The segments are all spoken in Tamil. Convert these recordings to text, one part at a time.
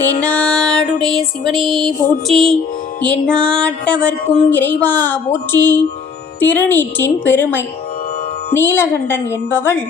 தென்னாடுடைய சிவனே போற்றி, எந்நாட்டவர்க்கும் இறைவா போற்றி. திருநீற்றின் பெருமை. நீலகண்டன் என்பவன்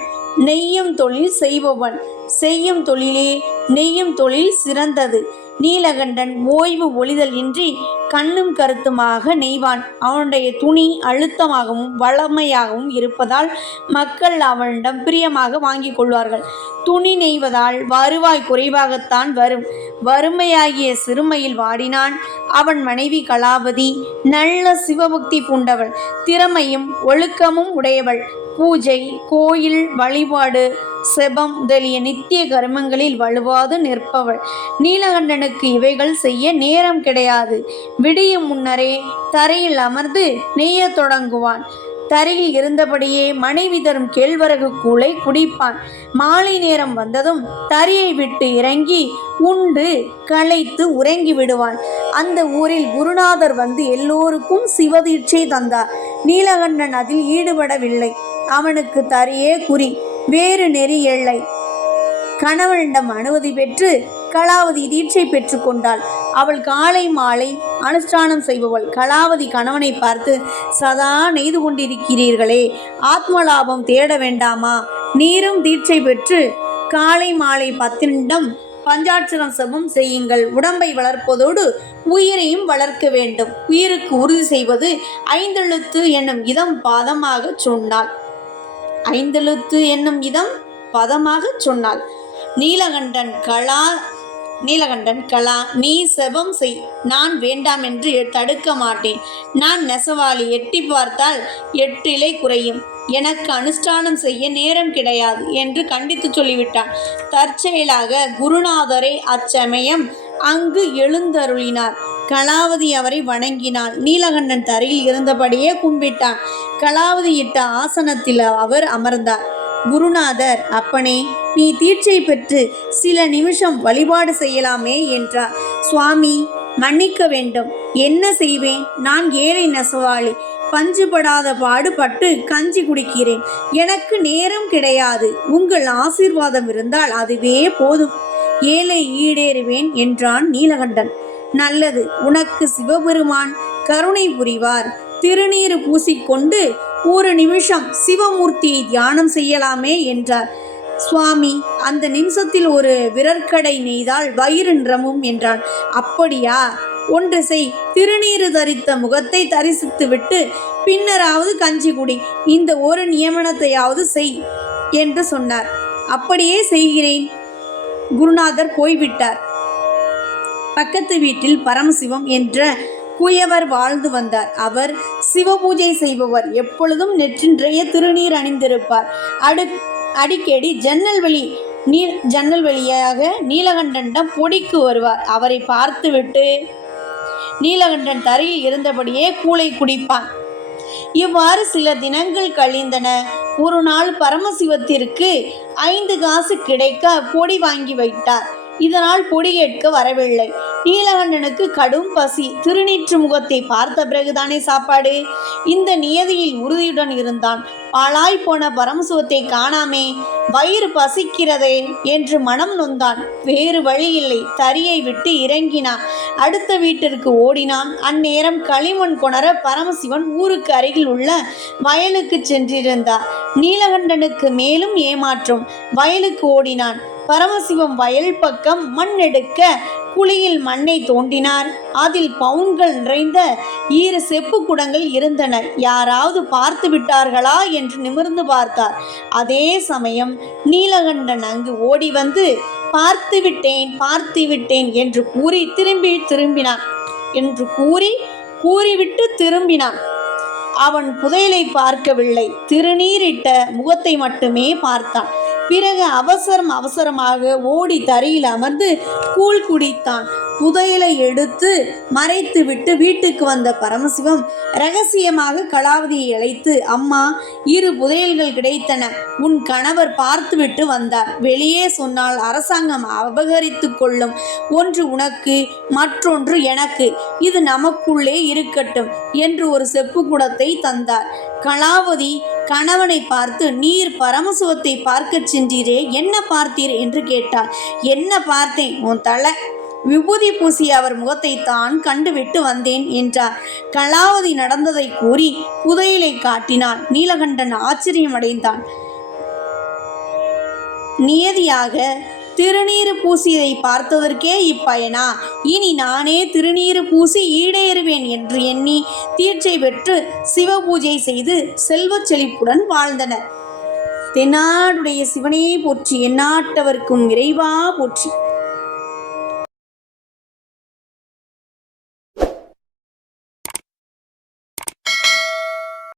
நெய்யும் தொழில் செய்பவன். செய்யும் தொழிலே நெய்யும் தொழில் சிறந்தது. நீலகண்டன் ஓய்வு ஒளிதல் இன்றி கண்ணும் கருத்துமாக நெய்வான். அவனுடைய துணி அழுத்தமாகவும் வளமையாகவும் இருப்பதால் மக்கள் அவனிடம் பிரியமாக வாங்கிக் கொள்வார்கள். துணி நெய்வதால் வருவாய் குறைவாகத்தான் வரும். வறுமையாகிய சிறுமையில் வாடினான். அவன் மனைவி கலாவதி நல்ல சிவபக்தி பூண்டவள், திறமையும் ஒழுக்கமும் உடையவள். பூஜை, கோயில் வழிபாடு, செபம் முதலிய நித்திய கர்மங்களில் வலுவாது நிற்பவள். நீலகண்டனுக்கு இவைகள் செய்ய நேரம் கிடையாது. விடியும் முன்னரே தரையில் அமர்ந்து நெய்ய தொடங்குவான். தரையில் இருந்தபடியே மனைவி தரும் கேழ்வரகு கூழை குடிப்பான். மாலை நேரம் வந்ததும் தரையை விட்டு இறங்கி உண்டு களைத்து உறங்கி விடுவான். அந்த ஊரில் குருநாதர் வந்து எல்லோருக்கும் சிவதீட்சை தந்தார். நீலகண்டன் அதில் ஈடுபடவில்லை. அவனுக்கு தரையே குறி, வேறு நெறி இல்லை. கணவனிடம் அனுமதி பெற்று கலாவதி தீட்சை பெற்று கொண்டாள். அவள் காலை மாலை அனுஷ்டானம் செய்பவள். கலாவதி கணவனை பார்த்து, சதா நெய்து கொண்டிருக்கிறீர்களே, ஆத்மலாபம் தேட வேண்டாமா? நீரும் தீட்சை பெற்று காலை மாலை 10 நிமிடம் பஞ்சாட்சரம் சபம் செய்யுங்கள். உடம்பை வளர்ப்பதோடு உயிரையும் வளர்க்க வேண்டும். உயிருக்கு உறுதி செய்வது 5 எழுத்து என்னும் இதம் பாதமாக சொன்னாள். 5 எழுத்து என்னும் இதம் பதமாக சொன்னாள். நீலகண்டன் கலா, நீ செபம் செய், நான் வேண்டாம் என்று தடுக்க மாட்டேன். நான் நெசவாளி, எட்டி பார்த்தால் 8 இலை குறையும். எனக்கு அனுஷ்டானம் செய்ய நேரம் கிடையாது என்று கண்டித்து சொல்லிவிட்டான். தற்செயலாக குருநாதரை அச்சமயம் அங்கு எழுந்தருளினார். கலாவதி அவரை வணங்கினாள். நீலகண்டன் தரையில் இருந்தபடியே கும்பிட்டான். கலாவதி இட்ட ஆசனத்தில் அவர் அமர்ந்தார். குருநாதர், அப்பனே, நீ தீட்சை பெற்று சில நிமிஷம் வழிபாடு செய்யலாமே என்றார். சுவாமி, மன்னிக்க வேண்டும். என்ன செய்வேன்? நான் ஏழை நெசவாளி. பஞ்சுபடாத பாடுபட்டு கஞ்சி குடிக்கிறேன். எனக்கு நேரம் கிடையாது. உங்கள் ஆசீர்வாதம் இருந்தால் அதுவே போதும். ஏழை ஈடேறுவேன் என்றான் நீலகண்டன். நல்லது, உனக்கு சிவபெருமான் கருணை புரிவார். திருநீறு பூசிக்கொண்டு 1 நிமிஷம் சிவமூர்த்தியை தியானம் செய்யலாமே என்றார். சுவாமி, அந்த நிமிஷத்தில் ஒரு விரற்கடை நெய்தால் வயிறு நிரம்பும் என்றான். அப்படியா? ஒன்று செய், திருநீறு தரித்த முகத்தை தரிசித்து விட்டு பின்னராவது கஞ்சி குடி. இந்த ஒரு நியமனத்தையாவது செய் என்று சொன்னார். அப்படியே செய்கிறேன். குருநாதர் போய்விட்டார். பக்கத்து வீட்டில் பரமசிவம் என்ற குயவர் வாழ்ந்து வந்தார். அவர் சிவபூஜை செய்பவர். எப்பொழுதும் நெற்றின்றைய திருநீர் அணிந்திருப்பார். அடிக்கடி ஜன்னல் வழியாக நீலகண்டனிடம் பொடிக்கு வருவார். அவரை பார்த்துவிட்டு நீலகண்டன் தரையில் இருந்தபடியே கூளை குடிப்பான். இவ்வாறு சில தினங்கள் கழிந்தன. ஒரு நாள் பரமசிவத்திற்கு 5 காசு கிடைக்க பொடி வாங்கி வைத்தார். இதனால் பொடி கேட்க வரவில்லை. நீலகண்டனுக்கு கடும் பசி. திருநீற்று முகத்தை பார்த்த பிறகுதானே சாப்பாடு. இந்த நியதியில் உறுதியுடன் இருந்தான். பாழாய் போன பரமசிவத்தை காணாமே, வயிறு பசிக்கிறதே என்று மனம் நொந்தான். வேறு வழி இல்லை. தறியை விட்டு இறங்கினான். அடுத்த வீட்டிற்கு ஓடினான். அந்நேரம் களிமண் கொணர பரமசிவன் ஊருக்கு அருகில் உள்ள வயலுக்கு சென்றிருந்தார். நீலகண்டனுக்கு மேலும் ஏமாற்றம். வயலுக்கு ஓடினான். பரமசிவம் வயல் பக்கம் மண் எடுக்க குழியில் மண்ணை தோண்டினார். அதில் பவுன்கள் நிறைந்த 2 செப்பு குடங்கள் இருந்தன. யாராவது பார்த்து விட்டார்களா என்று நிமிர்ந்து பார்த்தார். அதே சமயம் நீலகண்டன் அங்கு ஓடி வந்து, பார்த்து விட்டேன் என்று கூறிவிட்டு திரும்பினான். அவன் புதையலை பார்க்கவில்லை. திருநீரிட்ட முகத்தை மட்டுமே பார்த்தான். பிறகு அவசரமாக ஓடி தரையில் அமர்ந்து கூழ் குடித்தான். புதையலை எடுத்து மறைத்துவிட்டு வீட்டுக்கு வந்த பரமசிவம் இரகசியமாக கலாவதியை அழைத்து, அம்மா, 2 புதையல்கள் கிடைத்தன. உன் கணவர் பார்த்துவிட்டு வந்தார். வெளியே சொன்னால் அரசாங்கம் அபகரித்து கொள்ளும். ஒன்று உனக்கு, மற்றொன்று எனக்கு. இது நமக்குள்ளே இருக்கட்டும் என்று ஒரு செப்பு குடத்தை தந்தார். கலாவதி கணவனை பார்த்து, நீர் பரமசிவத்தை பார்க்க சென்றீரே, என்ன பார்த்தீர் என்று கேட்டாள். என்ன பார்த்தேன்? உன் தலை. விபூதி பூசிய அவர் முகத்தை தான் கண்டுவிட்டு வந்தேன் என்றார். கலாவதி நடந்ததை கூறி புதையலை காட்டினான். நீலகண்டன் ஆச்சரியமடைந்தான். நியதியாக திருநீறு பூசியதை பார்த்ததற்கே இப்பயனா? இனி நானே திருநீறு பூசி ஈடேறுவேன் என்று எண்ணி தீட்சை பெற்று சிவபூஜை செய்து செல்வச் செழிப்புடன் வாழ்ந்தனர். தென்னாடுடைய சிவனே போற்றி, எந்நாட்டவர்க்கும் இறைவா போற்றி.